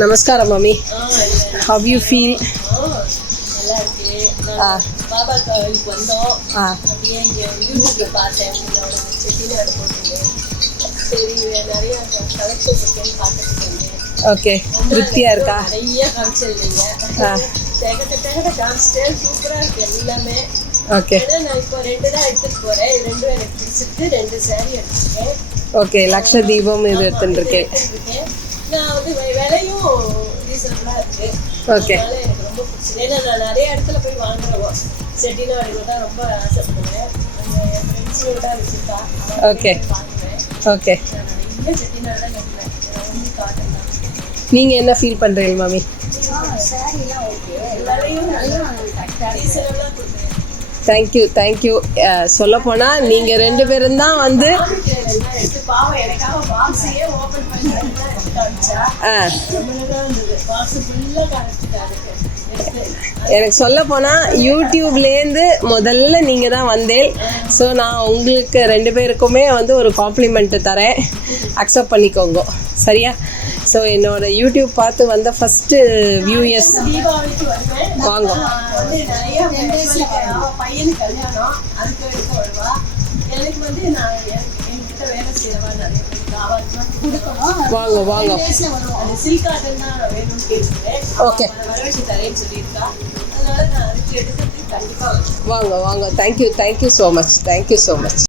நமஸ்காரம் மாமி. How you feel? நல்லா இருக்கு. பாபா கோயிலுக்கு வந்தோம். அப்படியே இங்கே யூடியூப்ல பார்த்தேன். செட்டிநாடு போட்டுருந்தேன். சரி நிறைய கலெக்ஷன் இருக்குன்னு பார்த்துட்டு இருந்தேன். ஓகே, திருப்தியா இருக்கா? நிறைய காமிச்சிருந்தீங்க. தெகட்ட காமிச்சிட்டேன். சூப்பராக இருக்கு எல்லாமே. ஓகே. நான் இப்போ 2 தான் எடுத்துட்டு போறேன். இது 2 எனக்கு பிடிச்சிருக்கு. 2 சாரி எடுத்துருக்கேன். ஓகே, லக்ஷ தீபம் இது எடுத்துருக்கேன். நான் வந்து விலையும் ரீசனபிளா இருக்கு. ஓகே. அதனால எனக்கு ரொம்ப பிடிச்சது. ஏன்னா நான் நிறைய இடத்துல போய் வாங்குறோம். செட்டிநாடுல தான் ரொம்ப ஆசைப்படுவேன். என் ஃப்ரெண்ட்ஸோட வச்சுருக்கா. ஓகே வாங்குவேன். ஓகே. நான் நிறைய செட்டிநாடு தான் கட்டுவேன். ஒன்லி காட்டன் தான். நீங்க என்ன ஃபீல் பண்றீங்க மாமி? சாரிலாம் ஓகே. விலையும் நல்லா ரீசனபிளா கொடுக்குறேன். Thank you thank you. சொல்லப்போனால் நீங்கள் 2 பேரும் தான் வந்து பாவம் எனக்காக பாக்ஸையே ஓப்பன் பண்ணி காமிச்சா. பாக்ஸ் ஃபுல்லாக காமிச்சிட்டாரு. எனக்கு சொல்லப்போனால் யூடியூப்லேருந்து முதல்ல நீங்கள் தான் வந்தேன். ஸோ நான் உங்களுக்கு 2 பேருக்குமே வந்து ஒரு காம்ப்ளிமெண்ட்டு தரேன், அக்செப்ட் பண்ணிக்கோங்க சரியா? ஸோ என்னோடய யூடியூப் பார்த்து வந்த ஃபஸ்ட்டு வியூயர்ஸ் தீபாவளிக்கு வருவேன். வாங்க. வந்து நிறைய பையனுக்கு கல்யாணம் அதுக்கு எடுக்க வருவா. எனக்கு வந்து நான் என்கிட்ட வேலை செய்யறவா நிறைய கொடுக்கணும். வாங்க வாங்க. அது சில்க் காட்டன் தான் வேணும்னு கேட்டுருக்கேன். ஓகே, வரவழைச்சு தரேன்னு சொல்லியிருக்கா. அதனால நான் அதுக்கு எடுக்கிறதுக்கு கண்டிப்பாக வாங்க வாங்க. Thank you thank you so much. Thank you so much.